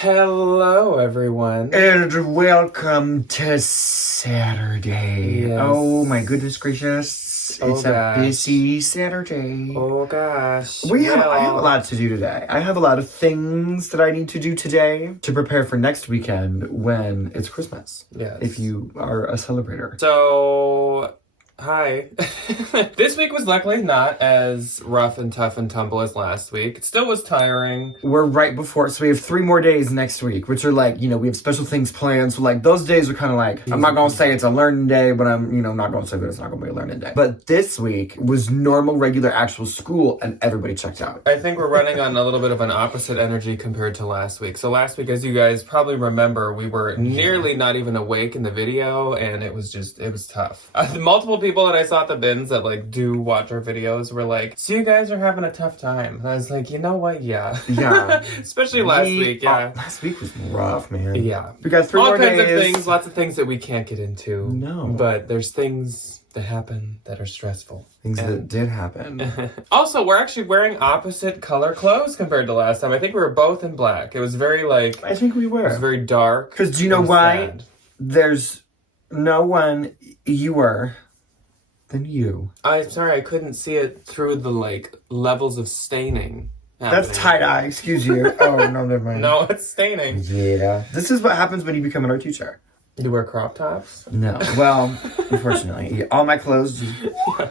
Hello, everyone. And welcome to Saturday. Yes. Oh my goodness gracious. It's a busy Saturday. Oh gosh. I have a lot to do today. I have a lot of things that I need to do today to prepare for next weekend when it's Christmas. Yes. If you are a celebrator. So, hi. This week was luckily not as rough and tough and tumble as last week. It still was tiring. We're right before, so we have 3 more days next week, which are like, we have special things planned. So like those days are kind of like, I'm not going to say it's a learning day, but I'm, not going to say that it's not going to be a learning day. But this week was normal, regular, actual school, and everybody checked out. I think we're running on a little bit of an opposite energy compared to last week. So last week, as you guys probably remember, we were nearly not even awake in the video, and it was tough. Multiple people that I saw at the bins that do watch our videos were like, so you guys are having a tough time. And I was like, you know what? Yeah. Yeah. Especially last week, yeah. Last week was rough, man. Yeah. We got 3 more days. All kinds of things, lots of things that we can't get into. No. But there's things that happen that are stressful. Things that did happen. Also, we're actually wearing opposite color clothes compared to last time. I think we were both in black. It was very I think we were. It was very dark. Because do you know why? Sad. There's no one youer than you. I'm sorry, I couldn't see it through the levels of staining. That's tie-dye, excuse you. Oh, no, never mind. No, it's staining. Yeah. This is what happens when you become an art teacher. You wear crop tops? No. Well, unfortunately. All my clothes.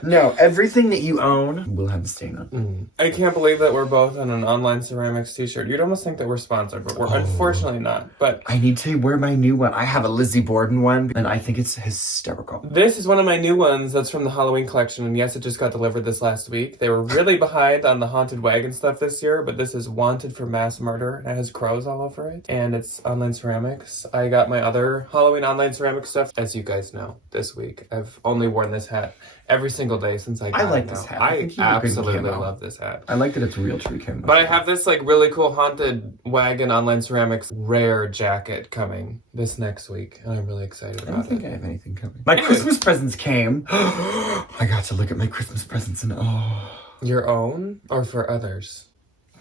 No, everything that you own will have a stain on it. I can't believe that we're both on an online ceramics t-shirt. You'd almost think that we're sponsored, but we're unfortunately not. But I need to wear my new one. I have a Lizzie Borden one, and I think it's hysterical. This is one of my new ones that's from the Halloween collection, and yes, it just got delivered this last week. They were really behind on the Haunted Wagon stuff this year, but this is Wanted for Mass Murder, and it has crows all over it, and it's online ceramics. I got my other Halloween online ceramic stuff, as you guys know, this week. I've only worn this hat every single day since I got it. I like this hat. I absolutely love this hat. I like that it's real tree camo. But I have this really cool Haunted Wagon online ceramics rare jacket coming this next week, and I'm really excited about it. I don't think I have anything coming. My Christmas presents came. I got to look at my Christmas presents and Your own or for others?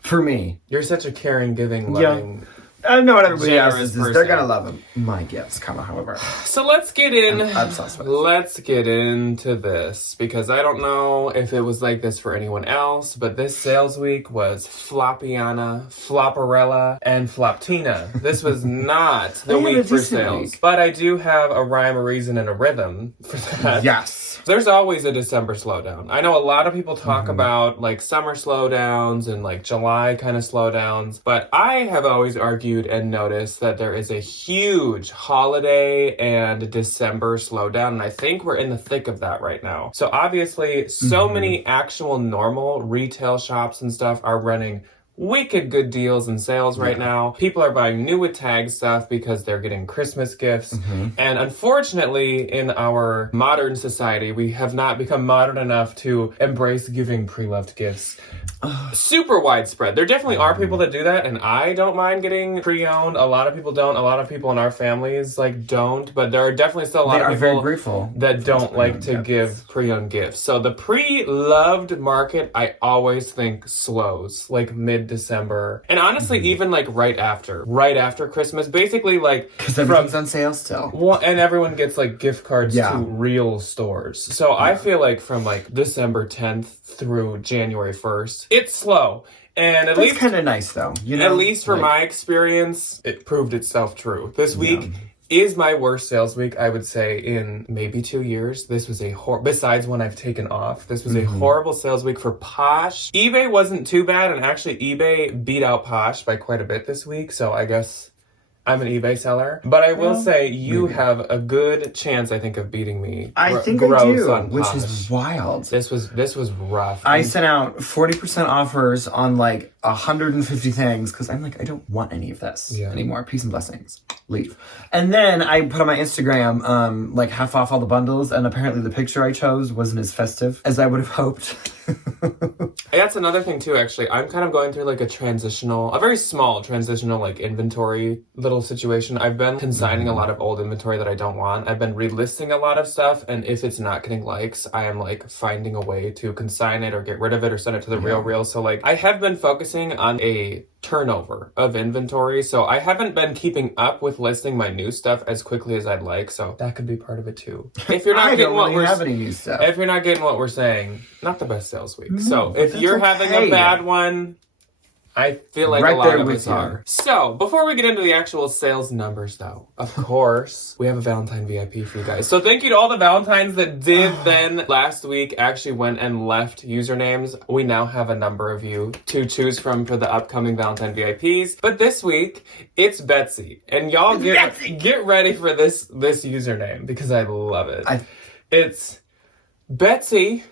For me. You're such a caring, giving, loving... I know what everybody else is. Person. They're gonna love them. My gifts, however. So let's get in. I'm obsessed with it. Let's get into this because I don't know if it was like this for anyone else, but this sales week was Floppiana, Flopperella, and Floptina. This was not the week for sales, but I do have a rhyme, a reason, and a rhythm for that. Yes. There's always a December slowdown. I know a lot of people talk about summer slowdowns and July kind of slowdowns, but I have always argued and noticed that there is a huge holiday and December slowdown, and I think we're in the thick of that right now. So obviously, so many actual normal retail shops and stuff are running wicked good deals and sales right now. People are buying new with tag stuff because they're getting Christmas gifts. And unfortunately, in our modern society, we have not become modern enough to embrace giving pre-loved gifts. Super widespread. There definitely are people that do that, and I don't mind getting pre-owned. A lot of people don't. A lot of people in our families don't, but there are definitely still a lot of people very grateful that don't like to give pre-owned gifts. So the pre-loved market, I always think slows, mid-December. And honestly, even right after Christmas, basically because everything's on sale still. Well, and everyone gets gift cards to real stores. So I feel from December 10th through January 1st, it's slow. And That's kind of nice though. At least for my experience, it proved itself true. This week is my worst sales week, I would say, in maybe 2 years. This was besides when I've taken off, this was a horrible sales week for Posh. eBay wasn't too bad, and actually eBay beat out Posh by quite a bit this week, so I guess I'm an eBay seller. But I will say you have a good chance, I think, of beating me. I think I do, which is wild. This was rough. I sent out 40% offers on 150 things because I'm I don't want any of this anymore. Peace and blessings. Leave. And then I put on my Instagram half off all the bundles, and apparently the picture I chose wasn't as festive as I would have hoped. That's another thing too, actually. I'm kind of going through like a very small transitional like inventory little situation. I've been consigning a lot of old inventory that I don't want. I've been relisting a lot of stuff, and if it's not getting likes, I am like finding a way to consign it or get rid of it or send it to the Real. So like I have been focusing on a turnover of inventory, so I haven't been keeping up with listing my new stuff as quickly as I'd like, so that could be part of it too. If you're not getting what we're have any new stuff. If you're not getting what we're saying, not the best sales week. So if you're having a bad one, I feel like right a lot there of with us you. are. So, before we get into the actual sales numbers, though, of course, we have a Valentine VIP for you guys. So, thank you to all the Valentines that did then last week actually went and left usernames. We now have a number of you to choose from for the upcoming Valentine VIPs. But this week, it's Betsy. And y'all get ready for this username because I love it. It's Betsy.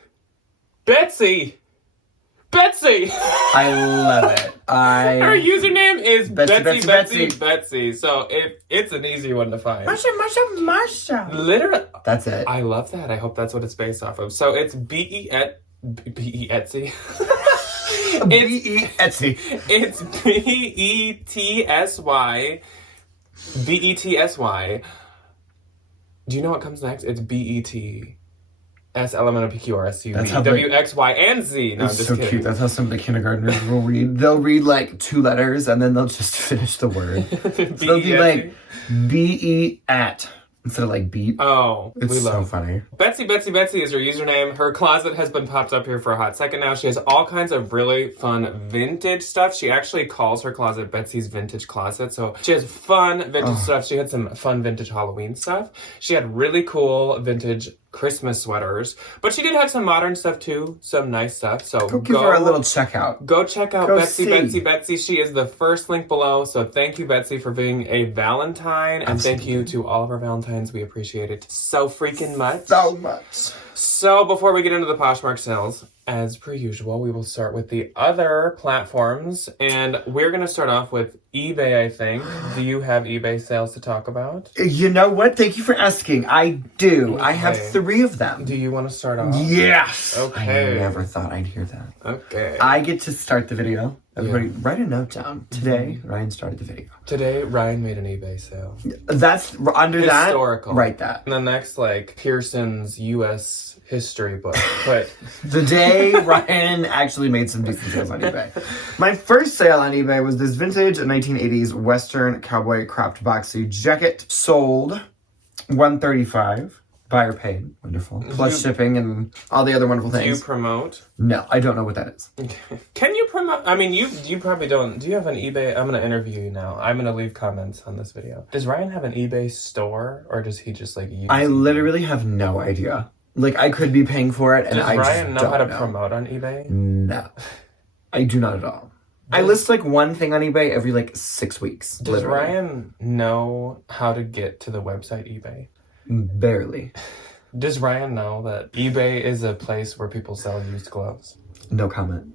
I love it. Her username is Betsy. Betsy. So it's an easy one to find. Marsha. Literally. That's it. I love that. I hope that's what it's based off of. So it's B-E-Etsy. Etsy. It's B-E-T-S-Y. Do you know what comes next? It's B-E-T. S-L-M-N-O-P-Q-R-S-U-B W-X-Y and Z. No, I'm It's just so kidding. cute. That's how some of the kindergartners will read. They'll read like 2 letters and then they'll just finish the word. So they'll be like B-E-at instead of like beat. Oh, It's so funny. Betsy is her username. Her closet has been popped up here for a hot second now. She has all kinds of really fun vintage stuff. She actually calls her closet Betsy's Vintage Closet. So she has fun vintage stuff. She had some fun vintage Halloween stuff. She had really cool vintage Christmas sweaters, but she did have some modern stuff too, some nice stuff. So Go give her a little checkout. Go check out Go Betsy. see. She is the first link below. So thank you, Betsy, for being a Valentine, and thank you to all of our Valentines. We appreciate it so freaking much. So much. So before we get into the Poshmark sales, as per usual, we will start with the other platforms, and we're going to start off with eBay, I think. Do you have eBay sales to talk about? You know what? Thank you for asking. I do. Okay. I have 3 of them. Do you want to start off? Yes. Okay. I never thought I'd hear that. Okay. I get to start the video. Everybody, write a note down. Today, Ryan started the video. Today, Ryan made an eBay sale. That's under Historical. that. Write that. And the next, like, Pearson's U.S. history book. But The day Ryan actually made some decent sales on eBay. My first sale on eBay was this vintage 1980s Western cowboy cropped boxy jacket. Sold $135. Buyer paid. Wonderful. Plus shipping and all the other wonderful do you things. promote? No, I don't know what that is. Can you promote? I mean, you probably don't. Do you have an eBay? I'm going to interview you now. I'm going to leave comments on this video. Does Ryan have an eBay store, or does he just like use I eBay? literally have no idea. Like, I could be paying for it, and Does I Ryan just know how to don't promote on eBay? No. I do not at all. I list like one thing on eBay every like 6 weeks. Does literally. Ryan know how to get to the website eBay? Barely. Does Ryan know that eBay is a place where people sell used gloves? No comment.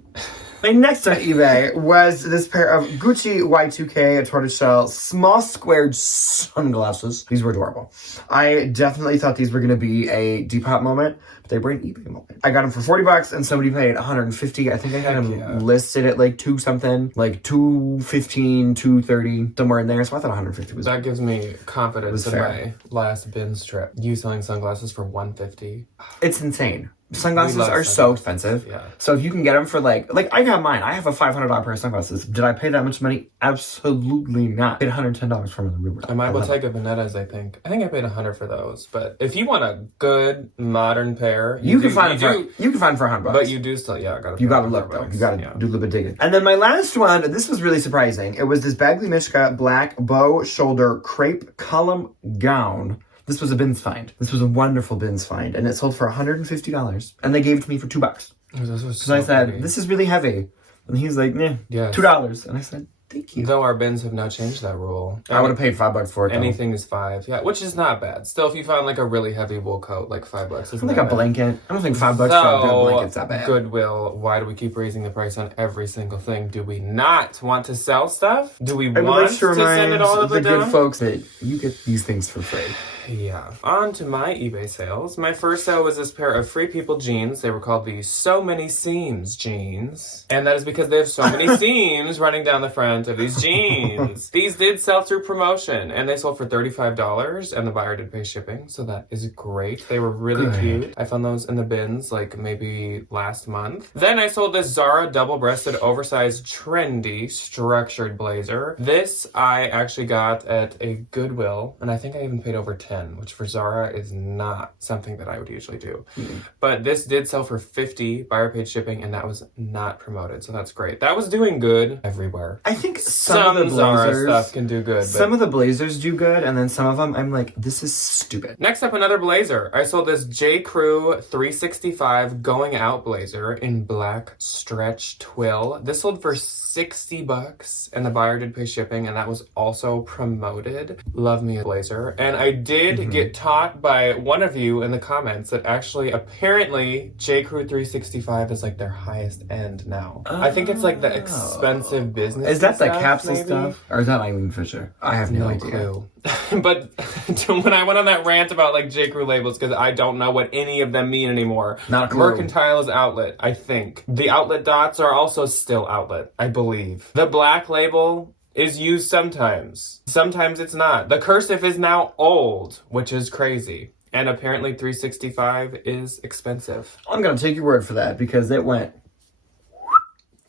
My next on eBay was this pair of Gucci Y2K tortoiseshell small squared sunglasses. These were adorable. I definitely thought these were going to be a Depop moment, but they were an eBay moment. I got them for $40 and somebody paid $150. I think I had them listed at like 2 something, like $215, $230, somewhere in there. So I thought $150 was That gives me confidence in fair. my last binge trip. You selling sunglasses for $150. It's insane. Sunglasses We love are so sunglasses, expensive. yeah. So if you can get them for like I got mine. I have a $500 pair of sunglasses. Did I pay that much money? Absolutely not. I paid $110 for them in the River. And my Bottega Venetas, I think I paid $100 for those. But if you want a good modern pair, You can find them for $100. But you do still, You gotta look though. You gotta do a little bit digging. And then my last one, this was really surprising. It was this Bagley Mishka black bow shoulder crepe column gown. This was a bins find. This was a wonderful bins find. And it sold for $150. And they gave it to me for $2. This was So I said, pretty. this is really heavy. And he's like, nah, Yes. $2. And I said, Thank you. Though our bins have now changed that rule. I would have paid $5 for it, though. Anything is $5. Yeah, which is not bad. Still, if you found like a really heavy wool coat, like $5 isn't Like that a bad. blanket. I don't think $5 for a blanket's that bad. Goodwill, why do we keep raising the price on every single thing? Do we not want to sell stuff? Do we I would want like to send it remind all the over good down? folks that you get these things for free. Yeah. On to my eBay sales. My first sale was this pair of Free People jeans. They were called the So Many Seams jeans. And that is because they have so many seams running down the front of these jeans. These did sell through promotion, and they sold for $35, and the buyer did pay shipping, so that is great. They were really cute. I found those in the bins like maybe last month. Then I sold this Zara double-breasted, oversized, trendy, structured blazer. This I actually got at a Goodwill, and I think I even paid over $10, which for Zara is not something that I would usually do. But this did sell for $50, buyer paid shipping, and that was not promoted, so that's great. That was doing good everywhere. I think some of the Zara blazers stuff can do good. Some of the blazers do good, and then some of them I'm like, this is stupid. Next up, another blazer. I sold this J. Crew 365 going out blazer in black stretch twill. This sold for $60, and the buyer did pay shipping, and that was also promoted. Love me a blazer. And I did get taught by one of you in the comments that actually apparently J. Crew 365 is like their highest end now. I think it's like the expensive business. Is that the stuff, capsule maybe? stuff? Or is that Eileen Fisher? I have no idea. Clue. But when I went on that rant about like J. Crew labels, because I don't know what any of them mean anymore. Not a clue. Mercantile is outlet, I think. The outlet dots are also still outlet, I believe. The black label is used sometimes. Sometimes it's not. The cursive is now old, which is crazy. And apparently 365 is expensive. I'm gonna take your word for that because it went.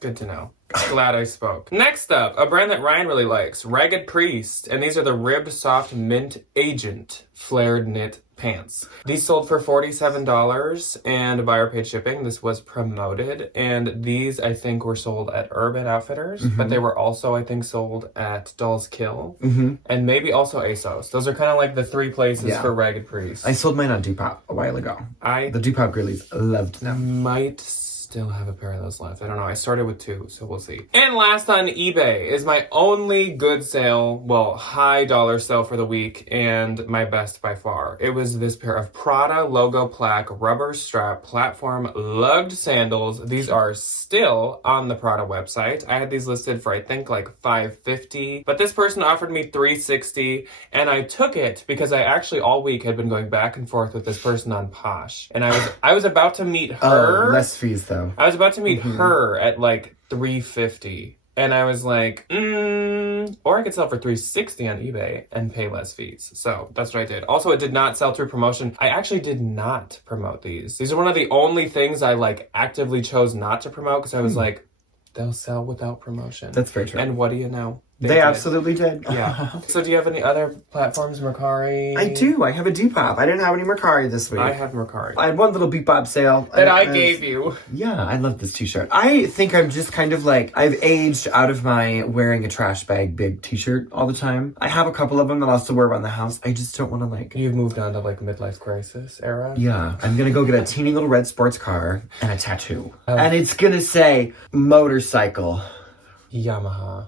Good to know. Glad I spoke. Next up, a brand that Ryan really likes, Ragged Priest. And these are the ribbed soft mint agent flared knit pants. These sold for $47 and buyer paid shipping. This was promoted. And these, I think, were sold at Urban Outfitters, but they were also, I think, sold at Dolls Kill and maybe also ASOS. Those are kind of like the three places for Ragged Priest. I sold mine on Depop a while ago. The Depop girlies loved them. Might still have a pair of those left. I don't know. I started with 2, so we'll see. And last on eBay is my only good sale, well, high dollar sale for the week, and my best by far. It was this pair of Prada logo plaque rubber strap platform lugged sandals. These are still on the Prada website. I had these listed for I think like $550, but this person offered me $360, and I took it because I actually all week had been going back and forth with this person on Posh, and I was about to meet her. Oh, less fees though. I was about to meet her at like $350, and I was like, or I could sell for $360 on eBay and pay less fees. So that's what I did. Also, it did not sell through promotion. I actually did not promote these. These are one of the only things I like actively chose not to promote because I was like, they'll sell without promotion. That's very true. And what do you know? They absolutely did. Yeah. So do you have any other platforms, Mercari? I do. I have a Depop. I didn't have any Mercari this week. I have Mercari. I had one little Depop sale. That I gave you. Yeah, I love this t-shirt. I think I'm just kind of like, I've aged out of my wearing a trash bag big t-shirt all the time. I have a couple of them that I'll still wear around the house. I just don't want to like... You've moved on to like midlife crisis era? Yeah. I'm going to go get a teeny little red sports car and a tattoo. And it's going to say motorcycle. Yamaha.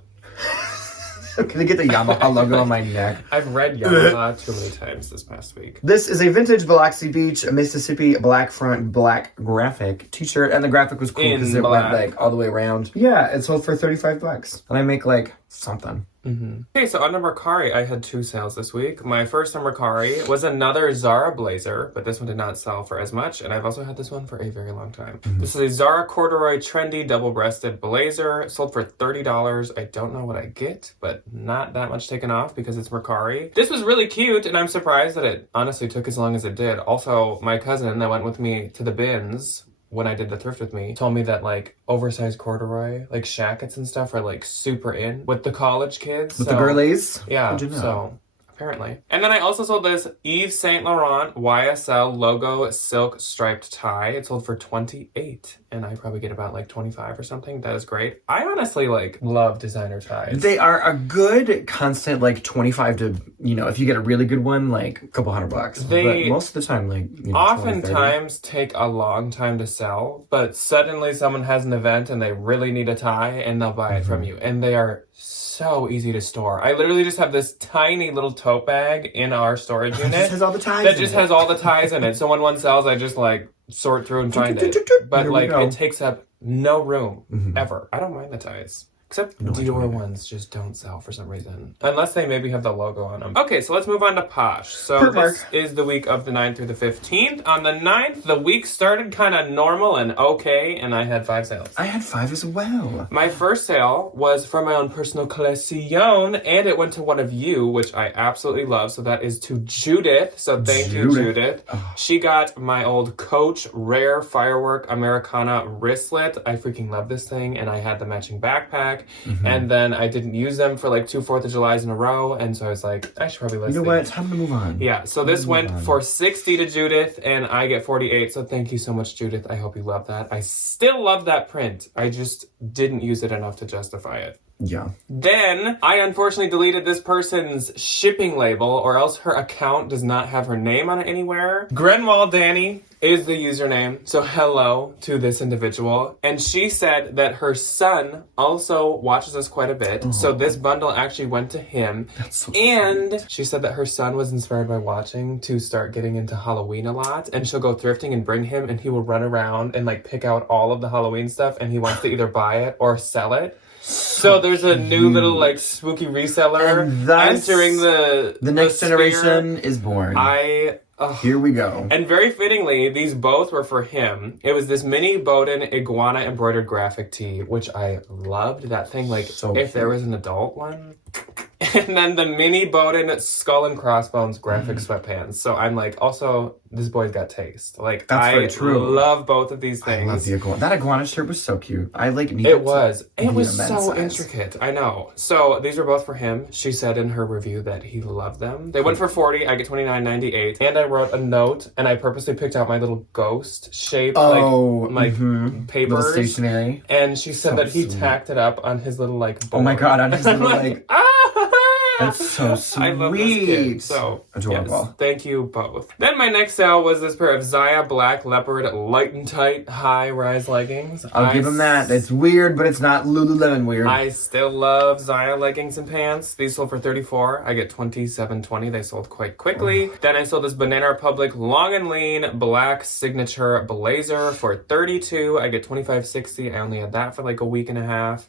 I'm gonna get the Yamaha logo on my neck. I've read Yamaha too many times this past week. This is a vintage Biloxi Beach, Mississippi black front, black graphic t-shirt, and the graphic was cool because it went like all the way around. Yeah, it sold for $35, and I make like something. Okay, so on Mercari, I had 2 sales this week. My first on Mercari was another Zara blazer, but this one did not sell for as much, and I've also had this one for a very long time. This is a Zara corduroy trendy double-breasted blazer. Sold for $30. I don't know what I get, but not that much taken off because it's Mercari. This was really cute, and I'm surprised that it honestly took as long as it did. Also, my cousin that went with me to the bins when I did the thrift with me, told me that like oversized corduroy, like shackets and stuff are like super in with the college kids. With the girlies? Yeah, How'd you know? so apparently. And then I also sold this Yves Saint Laurent YSL logo silk striped tie. It sold for $28 and I probably get about like 25 or something. That is great. I honestly like love designer ties. They are a good constant, like 25 to, if you get a really good one, like a couple $100. They but most of the time, like, 20, 30. oftentimes take a long time to sell, but suddenly someone has an event and they really need a tie and they'll buy it from you. And they are so easy to store. I literally just have this tiny little tote bag in our storage unit. It has all the ties that just has all the ties in it. So when one sells, I just like sort through and find it. But like it takes up no room ever. I don't mind the ties. Except Dior ones just don't sell for some reason. Unless they maybe have the logo on them. Okay, so let's move on to Posh. So this is the week of the 9th through the 15th. On the 9th, the week started kind of normal and okay, and I had 5 sales. I had 5 as well. My first sale was from my own personal collection, and it went to one of you, which I absolutely love. So that is to Judith. So thank you, Judith. Oh. She got my old Coach Rare Firework Americana wristlet. I freaking love this thing, and I had the matching backpack. And then I didn't use them for like 2 4th of Julys in a row, and so I was like, I should probably list these. You know what? Time to move on. Yeah, so this went for 60 to Judith, and I get 48, so thank you so much, Judith. I hope you love that. I still love that print. I just didn't use it enough to justify it. Yeah. Then I unfortunately deleted this person's shipping label, or else her account does not have her name on it anywhere. Grenwall Danny is the username, so hello to this individual. And she said that her son also watches us quite a bit, so this bundle actually went to him. That's so and sweet. She said that her son was inspired by watching to start getting into Halloween a lot, and she'll go thrifting and bring him, and he will run around and like pick out all of the Halloween stuff, and he wants to either buy it or sell it. So there's a new little like spooky reseller entering the next sphere. generation is born. Here we go. And very fittingly, these both were for him. It was this mini Bowden iguana embroidered graphic tee, which I loved. That thing, like, so if there was an adult one. And then the mini Bowden skull and crossbones graphic sweatpants. So I'm like, also, this boy's got taste. Like, that's very true. Love both of these things. I love the iguana. That iguana shirt was so cute. I like needed it was. It was so size. Intricate. I know. So these were both for him. She said in her review that he loved them. They went for 40. I get $29.98. And I wrote a note, and I purposely picked out my little ghost shaped paper. Little stationery. And she said that he tacked it up on his little like board. Oh my god, on his little like that's so sweet. I love this kid. So adorable. Yes, thank you both. Then my next sale was this pair of Zaya Black Leopard light and tight high rise leggings. I'll give him that. It's weird, but it's not Lululemon weird. I still love Zaya leggings and pants. These sold for $34. I get $27.20. They sold quite quickly. Then I sold this Banana Republic long and lean black signature blazer for $32. I get $25.60. I only had that for like a week and a half.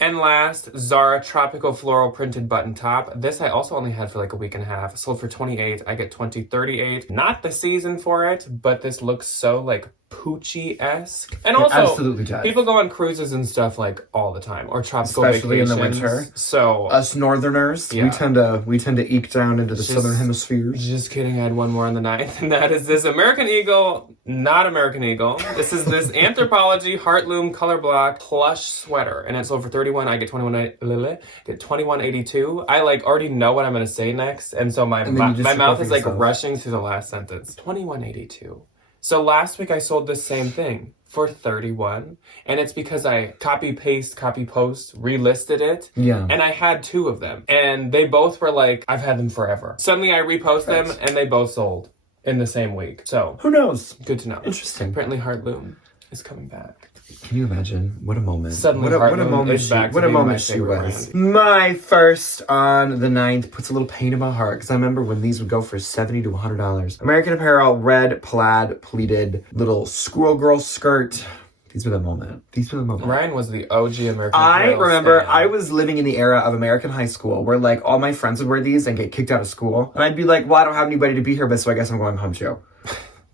And last, Zara Tropical Floral Printed Button Top. This I also only had for like a week and a half. Sold for $28. I get $20.38. Not the season for it, but this looks so like Poochie-esque. And also, absolutely does. People go on cruises and stuff like all the time, or tropical especially vacations. in the winter. So us Northerners, we tend to eke down into the southern hemisphere. Just kidding. I had one more on the 9th, and that is this American Eagle, not American Eagle. This is this Anthropology Heartloom Color Block plush sweater, and it sold for $31. I get $21.82. I like already know what I'm gonna say next, and so my mouth is like rushing through the last sentence. $21.82. So last week I sold the same thing for $31, and it's because I copy post, relisted it. Yeah. And I had 2 of them, and they both were like, I've had them forever. Suddenly I repost them, and they both sold in the same week. So who knows? Good to know. Interesting. Apparently Heartloom is coming back. Can you imagine? What a moment. Suddenly what a moment is back. What a moment she was. Brand. My first on the 9th puts a little pain in my heart because I remember when these would go for $70 to $100. American Apparel, red plaid pleated little squirrel girl skirt. These were the moment. Ryan was the OG American I Apparel remember fan. I was living in the era of American high school where like all my friends would wear these and get kicked out of school. And I'd be like, well, I don't have anybody to be here, but so I guess I'm going home too.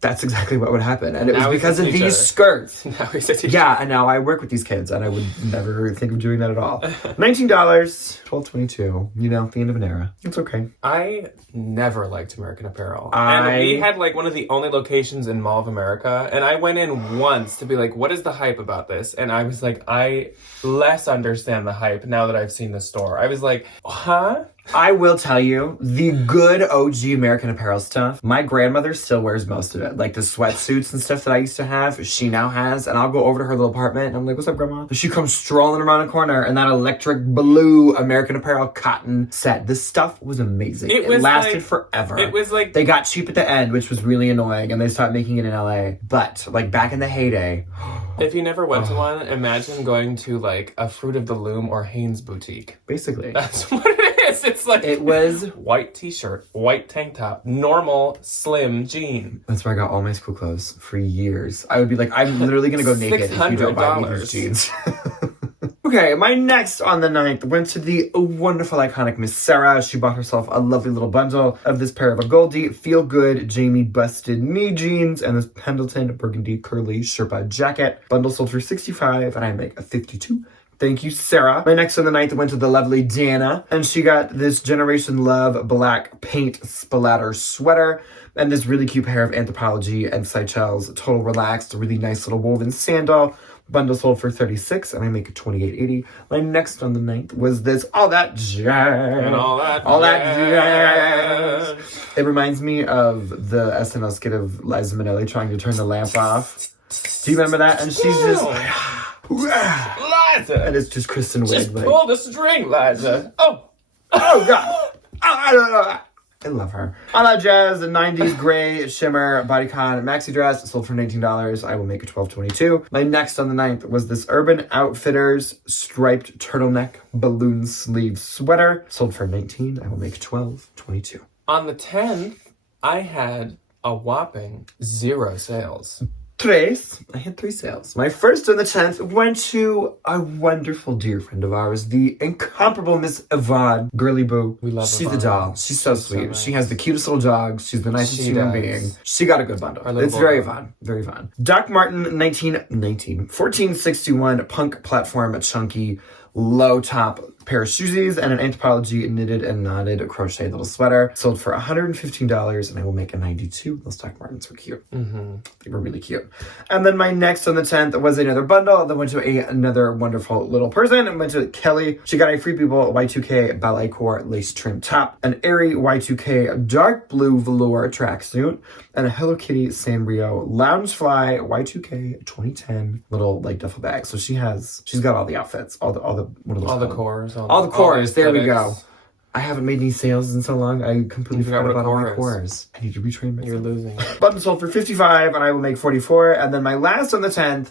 That's exactly what would happen. And it was because of these skirts. Now he's a teacher. Yeah, and now I work with these kids, and I would never think of doing that at all. $19, $12.22. You know, the end of an era. It's okay. I never liked American Apparel. And we had like one of the only locations in Mall of America, and I went in once to be like, what is the hype about this? And I was like, I less understand the hype now that I've seen the store. I was like, huh? I will tell you, the good OG American Apparel stuff, my grandmother still wears most of it. Like the sweatsuits and stuff that I used to have, she now has. And I'll go over to her little apartment and I'm like, what's up, Grandma? And she comes strolling around the corner in that electric blue American Apparel cotton set. This stuff was amazing. It lasted forever. It was like... They got cheap at the end, which was really annoying, and they stopped making it in LA. But, like, back in the heyday... If you never went to one, imagine going to, like, a Fruit of the Loom or Hanes boutique. Basically. That's what it is. It's like... It was... White t-shirt, white tank top, normal, slim jean. That's where I got all my school clothes for years. I would be like, I'm literally gonna go naked if you don't buy me these jeans. Okay, my next on the 9th went to the wonderful, iconic Miss Sarah. She bought herself a lovely little bundle of this pair of a Goldie Feel Good Jamie Busted Knee jeans and this Pendleton Burgundy Curly Sherpa jacket. Bundle sold for $65 and I make a $52. Thank you, Sarah. My next on the 9th went to the lovely Dana, and she got this Generation Love black paint splatter sweater and this really cute pair of Anthropologie and Seychelles Total Relaxed, really nice little woven sandal. Bundle sold for $36 and I make it $28.80. My next on the 9th was this All That Jazz. And all that jazz. It reminds me of the SNL skit of Liza Minnelli trying to turn the lamp off. Do you remember that? And she's just... Liza! And it's just Kristen Wiig. Just pull the string, Liza. Oh! Oh, God! I love her. All That Jazz, the 90s gray shimmer bodycon maxi dress, sold for $19. I will make it $12.22. My next on the 9th was this Urban Outfitters striped turtleneck balloon sleeve sweater, sold for $19. I will make $12.22. On the 10th, I had a whopping 0 sales. I had 3 sales. My first on the 10th went to a wonderful dear friend of ours, the incomparable Miss Yvonne Girly Boo. We love She's Yvonne. the doll. She's so sweet. nice. She has the cutest little dogs. She's the nicest human being. She got a good bundle. It's very Yvonne. Very Yvonne. Doc Martin 1461 punk platform chunky low top pair of shoesies and an Anthropologie knitted and knotted crochet little sweater. Sold for $115 and I will make a $92. Those Doc Martens were cute. They were really cute. And then my next on the 10th was another bundle that went to another wonderful little person. It went to Kelly. She got a Free People Y2K ballet core lace trim top, an airy Y2K dark blue velour tracksuit, and a Hello Kitty Sanrio Loungefly Y2K 2010 little like duffel bag. So she's got all the outfits, all the cores. All the cores. There we go. I haven't made any sales in so long. I completely forgot about all my cores. I need to retrain myself. You're losing. Button sold for $55 and I will make $44. And then my last on the 10th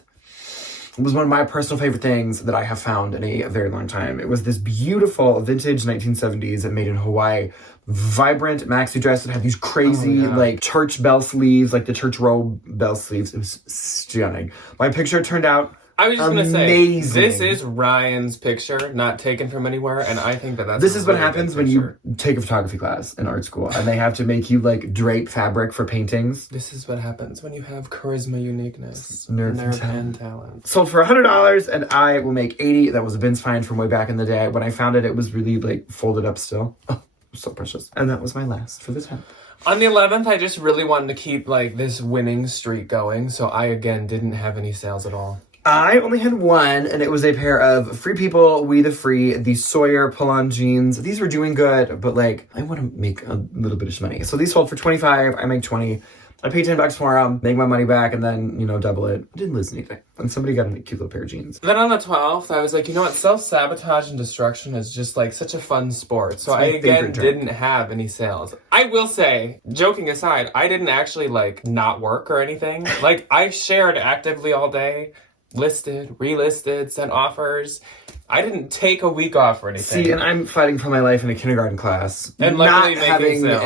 was one of my personal favorite things that I have found in a very long time. It was this beautiful vintage 1970s made in Hawaii vibrant maxi dress that had these crazy like church bell sleeves, like the church robe bell sleeves. It was stunning. My picture turned out I was just amazing. Gonna say, this is Ryan's picture, not taken from anywhere, and I think that's this is what happens when you take a photography class in art school, and they have to make you like drape fabric for paintings. This is what happens when you have charisma, uniqueness, nerve and talent. Sold for $100, and I will make $80. That was a Vince find from way back in the day. When I found it, it was really like folded up still. Oh, so precious. And that was my last for the 10th. On the 11th, I just really wanted to keep like this winning streak going, so I again didn't have any sales at all. I only had one, and it was a pair of Free People, We the Free, the Sawyer pull-on jeans. These were doing good, but like, I want to make a little bit of money. So these sold for $25, I make $20. I paid $10 for them, make my money back, and then, double it. I didn't lose anything. And somebody got a cute little pair of jeans. Then on the 12th, I was like, you know what? Self-sabotage and destruction is just like such a fun sport. So I again didn't have any sales. I will say, joking aside, I didn't actually like not work or anything. Like I shared actively all day. Listed, relisted, sent offers. I didn't take a week off or anything. See, and I'm fighting for my life in a kindergarten class. And not making having sales.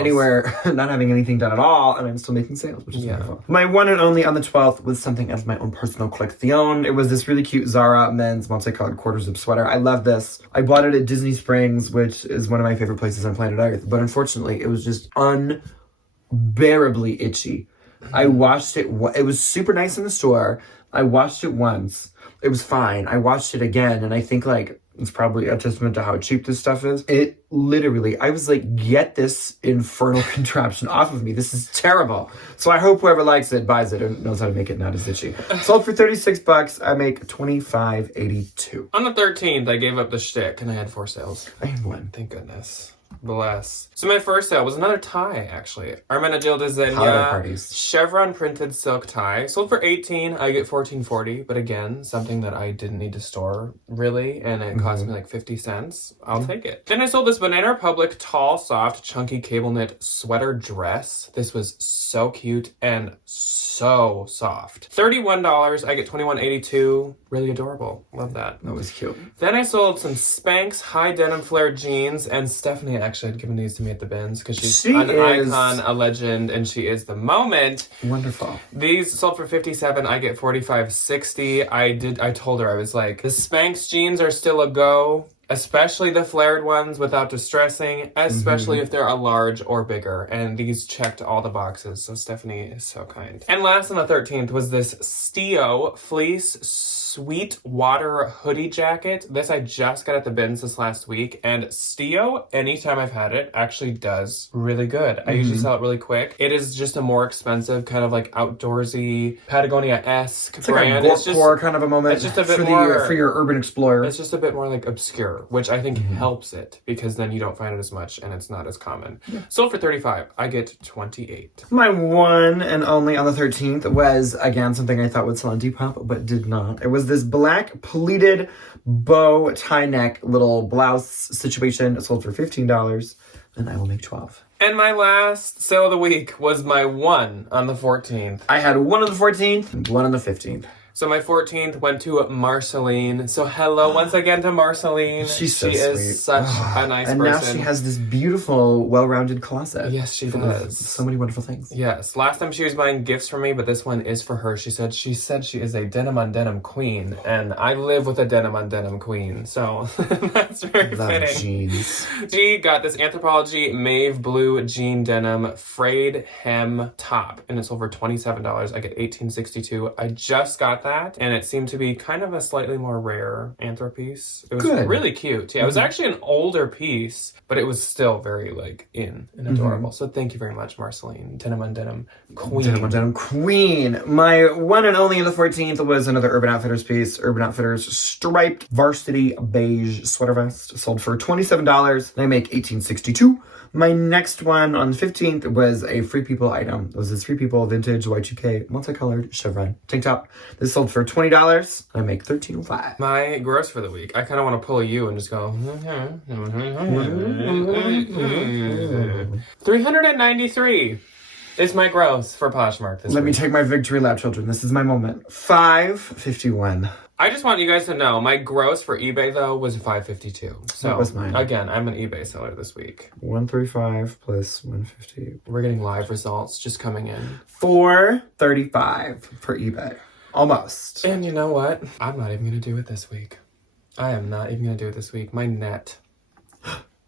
not having anything done at all, and I'm still making sales, which is wonderful. My one and only on the 12th was something of my own personal collection. It was this really cute Zara men's multicolored quarter-zip sweater. I love this. I bought it at Disney Springs, which is one of my favorite places on planet Earth. But unfortunately, it was just unbearably itchy. I washed it. It was super nice in the store. I washed it once. It was fine. I watched it again, and I think like it's probably a testament to how cheap this stuff is. It literally, I was like, get this infernal contraption off of me. This is terrible. So I hope whoever likes it buys it and knows how to make it not as itchy. Sold for $36. I make $25.82. On the 13th, I gave up the shtick and I had 4 sales. I had one. Thank goodness. bless. So my first sale was another tie, actually. Armena Holiday Zenia parties. chevron printed silk tie. Sold for $18. I get $14.40. But again, something that I didn't need to store, really. And it cost me like 50 cents. I'll take it. Then I sold this Banana Republic tall, soft, chunky cable knit sweater dress. This was so cute and so soft. $31. I get $21.82. Really adorable. Love that. That was cute. Then I sold some Spanx high denim flare jeans, and Stephanie actually had given these to me at the bins because she's an icon, a legend, and she is the moment. Wonderful. These sold for $57. I get $45.60. I told her, I was like, the Spanx jeans are still a go. Especially the flared ones without distressing, especially if they're a large or bigger. And these checked all the boxes, so Stephanie is so kind. And last on the 13th was this Stio fleece sweet water hoodie jacket. This I just got at the bins this last week, and Stio, anytime I've had it, actually does really good. I usually sell it really quick. It is just a more expensive, kind of like outdoorsy, Patagonia-esque brand. Like a gore kind of a moment. It's just a bit for more for your urban explorer. It's just a bit more like obscure, which I think helps it because then you don't find it as much and it's not as common. Sold for $35. I get $28. My one and only on the 13th was, again, something I thought would sell on Depop, but did not. It was this black pleated bow tie neck little blouse situation. It sold for $15, and I will make $12. And my last sale of the week was my one on the 14th. I had one on the 14th and one on the 15th. So my 14th went to Marceline. So hello once again to Marceline. She's so she sweet. is such a nice and person. now she has this beautiful, well-rounded closet. Yes, she full of does. So many wonderful things. Yes. Last time she was buying gifts for me, but this one is for her. She said she is a denim on denim queen, and I live with a denim on denim queen. So that's very fitting. Jeans. She got this Anthropologie mauve blue jean denim frayed hem top, and it's over $27. I get $18.62. I just got that, and it seemed to be kind of a slightly more rare Anthro piece. It was really cute. Yeah, it was actually an older piece, but it was still very like in and adorable. So thank you very much, Marceline. Denim on denim queen. Denim on denim queen. My one and only on the 14th was another Urban Outfitters piece. Urban Outfitters striped varsity beige sweater vest. Sold for $27. And I make $18.62. My next one on the 15th was a Free People item. It was this Free People vintage Y2K multicolored chevron tank top. This sold for $20. I make $13.05. My gross for the week. I kind of want to pull you and just go. 393 is my gross for Poshmark this week. Let me take my victory lap, children. This is my moment. $5.51. I just want you guys to know my gross for eBay though was $5.52. So that was mine. Again, I'm an eBay seller this week. 135 plus 150. We're getting live results just coming in. $435 for eBay. Almost. And you know what? I'm not even gonna do it this week. I am not even gonna do it this week. My net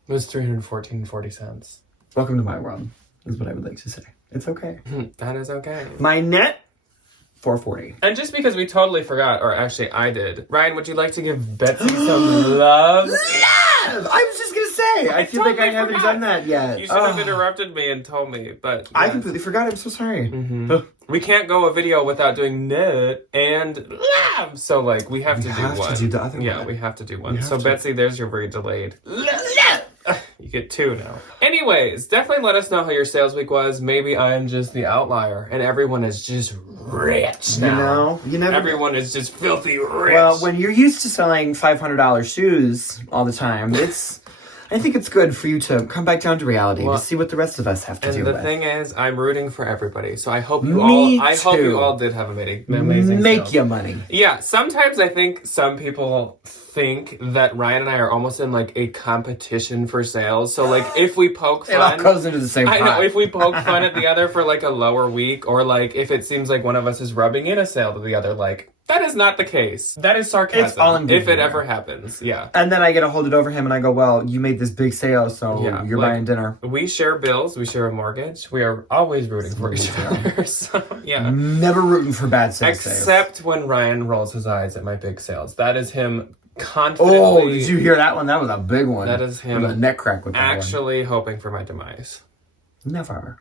was $314.40. Welcome to my world, is what I would like to say. It's okay. That is okay. My net, $440. And just because we totally forgot, or actually I did, Ryan, would you like to give Betsy some love? I was just gonna say, I feel like I haven't done that yet. You should have interrupted me and told me, but I completely forgot. I'm so sorry. We can't go a video without doing nut and love. So like we have to do one. Do the other one. Yeah, we have to do one. So Betsy, there's your very delayed. You get two now. Anyways, definitely let us know how your sales week was. Maybe I'm just the outlier and everyone is just rich now. You never. Everyone is just filthy rich. Well, when you're used to selling $500 shoes all the time, I think it's good for you to come back down to reality to see what the rest of us have to do. And the thing is, I'm rooting for everybody. So I hope you hope you all did have amazing Make sales. your money. Yeah, sometimes I think some people think that Ryan and I are almost in like a competition for sales. So like if we poke fun, it all goes into the same pot. I know, if we poke fun at the other for like a lower week, or like if it seems like one of us is rubbing in a sale to the other, like that is not the case. That is sarcasm. It's all in if it ever happens. Yeah. And then I get to hold it over him and I go, well, you made this big sale, so you're buying dinner. We share bills. We share a mortgage. We are always rooting for each other. So, yeah. Never rooting for bad sales. Except when Ryan rolls his eyes at my big sales. That is him confidently. Oh, did you hear that one? That was a big one. That is him. A neck crack with that actually hoping for my demise. Never.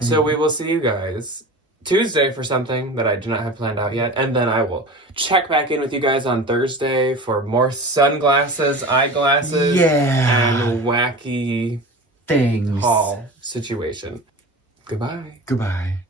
So we will see you guys Tuesday for something that I do not have planned out yet. And then I will check back in with you guys on Thursday for more sunglasses, eyeglasses, and wacky things. haul situation. Goodbye. Goodbye.